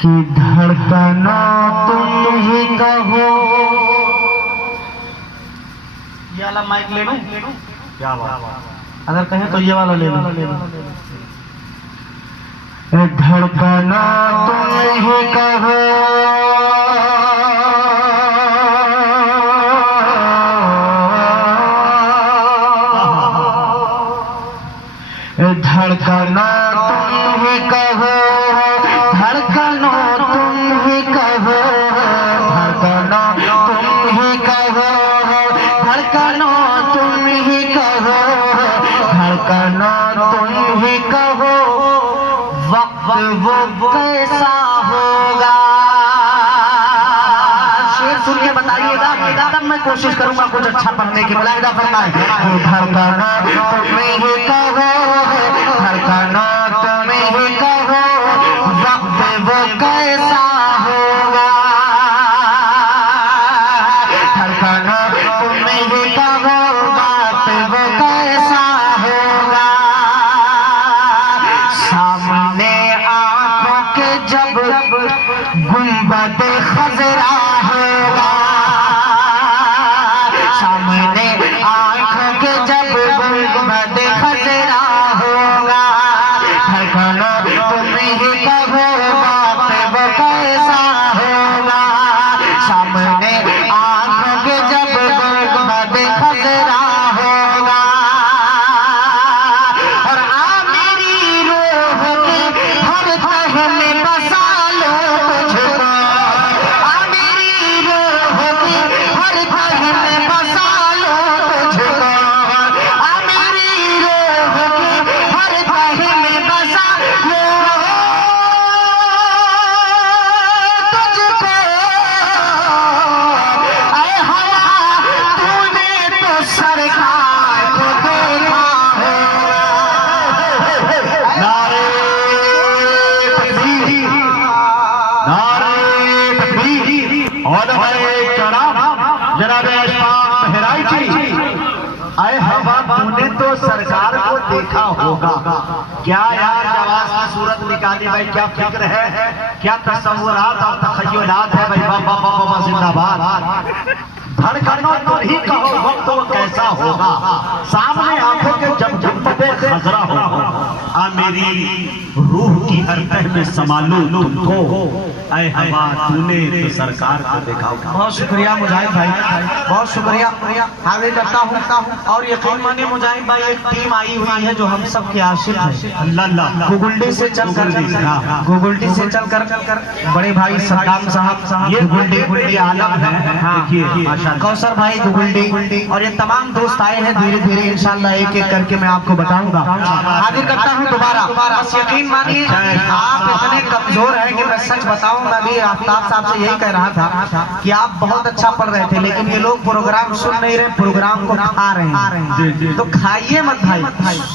कि धड़कना तुम ही कहो। ये वाला माइक ले लूं? क्या बात, अगर कहें तो ये वाला ले लूं। धड़कना तुम ही कहो, धड़कना तुम ही कहो, धड़कना तुम ही कहो, धड़कना तुम ही कहो, धड़कना तुम ही कहो, धड़कना तुम ही कहो, वक्त वो कैसा होगा। शेर सुन के बताइएगा, तब मैं कोशिश करूंगा कुछ अच्छा पढ़ने की। मुलाहिदा फरमाए, धड़कना तुम ही कहो, धड़कना तुम ही कहो, वक्त वो कैसा होगा। धड़कना तुम ही कहो, वक्त वो कैसा होगा। सामने आंखों के जब गुंबद खजरा होगा, सामने आंखों के जब गुंबद खजरा होगा। धड़कना तुम ही कहो, वक्त वो कैसा होगा। सामने आंखों के जब गुंबद खजरा होगा। और आ मेरी रूह के हर तह में बसा लो तुझको, आ मेरी रूह के हर तह में बसा लो तुझको, आ मेरी रूह के हर तह में बसा लो तुझको। ऐ हवा तूने तो सरकार को देखा है। नारे तकबीर, नारे तकबीर और हमारे जनाब जनाब अशफाक बहराइची। अरे हवा तूने तो सरकार को देखा होगा। क्या यार जवाब की सूरत निकाली भाई, क्या फिक्र है, क्या तस्वुरात और तखय्युलात है भाई। बाबा बाबा जिंदाबाद। धड़कना तो ही कहो, वक्त तो कैसा होगा। सामने आंखों के जब गुंबद खजरा होगा। आ मेरी रूह की हर तह में समा लो तुमको, ऐ हवा तूने तो सरकार को देखा होगा। बहुत शुक्रिया मुजाहिद भाई, बहुत शुक्रिया। आगे करता हूँ और यकीन मानिए मुजाहिद भाई, एक टीम आई हुई है जो हम सब के आशिक है। अल्लाह गुगुल्डी से चल कर बड़े भाई सद्दाम साहब, ये गुगुल्डी आलम है, कौसर भाई गुगुल्डी, और ये तमाम दोस्त आए हैं। धीरे धीरे इंशाल्लाह एक एक करके मैं आपको बताऊंगा। आगे करता हूँ दोबारा। बस यकीन मानिए आप इतने कमजोर हैं कि मैं सच बताऊं, मैं भी आफ्ताब साहब से यही कह रहा था कि आप बहुत अच्छा पढ़ रहे थे, लेकिन ये लोग प्रोग्राम सुन नहीं रहे, प्रोग्राम को खा रहे हैं। तो खाइए मत भाई,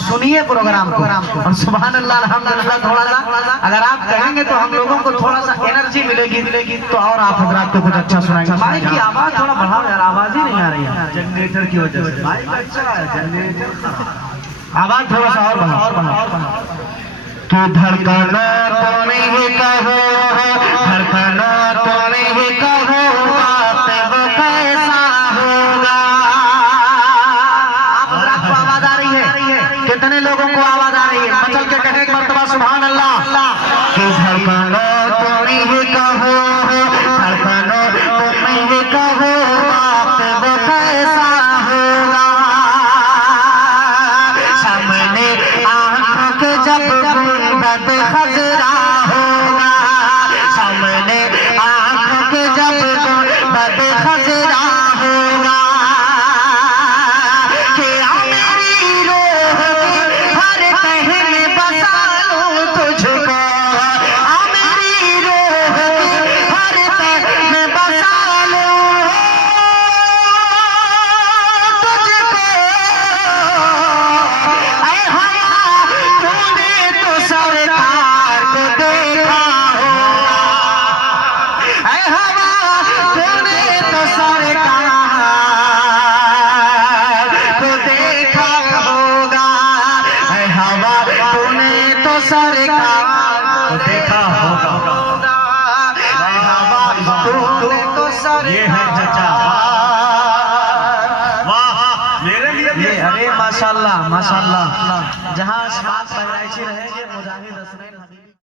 सुनिए प्रोग्राम को। और सुभान अल्लाह अल्हम्दुलिल्लाह, थोड़ा सा अगर आप कहेंगे तो हम लोगों को थोड़ा सा एनर्जी मिलेगी, तो और आप हजरात को कुछ अच्छा सुनाएंगे। माइक की आवाज थोड़ा बढ़ाओ यार, आवाज ही नहीं आ रही है जनरेटर की वजह से। माइक अच्छा है, जनरेटर आवाज थोड़ा सा और बढ़ाओ। कि धड़कना तुम ही कहो, धड़कना तुम ही कहो, वक्त वो कैसा होगा। आप हजरात को आवाज आ रही है? कितने लोगों को आवाज आ रही है? मचल के कहे एक मर्तबा सुभान अल्लाह। कि धड़कना तुम ही कहो, धड़कना तुम ही कहो, वक्त वो कैसा होगा। सामने आंखों के जब गुंबद खजरा होगा, सामने आंखों के जब गुंबद खजरा होगा। कि आ मेरी रूह के हर तह में बसा लूं तुझको, आ मेरी रूह के हर तह में बसा लूं तुझको। ऐ हवा तूने तो सरकार ये है चचा। वाह मेरे लिए। अरे माशाल्लाह माशाल्लाह। जहाँ बहराइची रहेंगे मुजाहिद हसनैन हबीब